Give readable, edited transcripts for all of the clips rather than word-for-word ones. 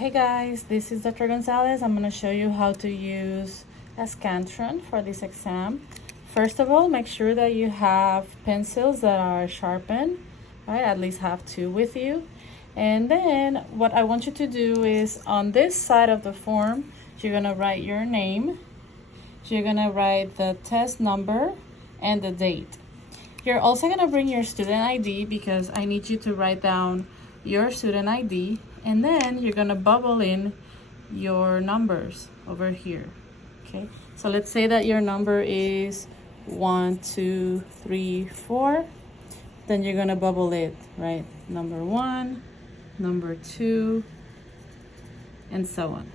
Hey guys, this is Dr. Gonzalez. I'm going to show you how to use a Scantron for this exam. First of all, make sure that you have pencils that are sharpened, right? At least have two with you. And then what I want you to do is on this side of the form, you're going to write your name. You're going to write the test number and the date. You're also going to bring your student ID because I need you to write down your student ID, and then you're going to bubble in your numbers over here. Okay, so let's say that your number is 1, 2, 3, 4. Then you're going to bubble it, right? Number 1, number 2, and so on.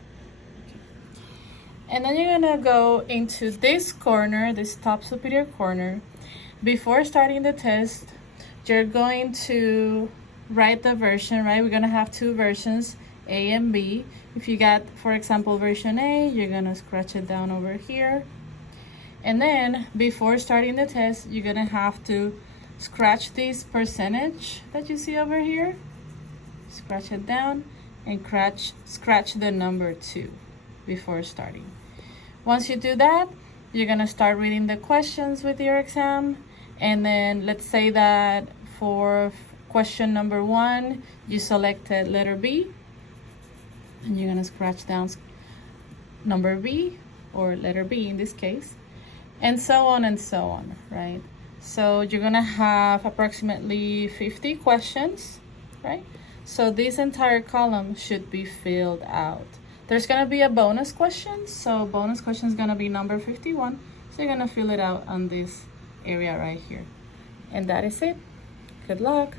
Okay. And then you're going to go into this corner, this top superior corner. Before starting the test, you're going to write the version, right? We're gonna have two versions, A and B. If you got, for example, version A, you're gonna scratch it down over here. And then before starting the test, you're gonna have to scratch this percentage that you see over here. Scratch it down and scratch the number 2 before starting. Once you do that, you're gonna start reading the questions with your exam. And then let's say that for question number 1, you selected letter B, and you're gonna scratch down number B, or letter B in this case, and so on, right? So you're gonna have approximately 50 questions, right? So this entire column should be filled out. There's gonna be a bonus question, so bonus question is gonna be number 51, so you're gonna fill it out on this area right here. And that is it. Good luck.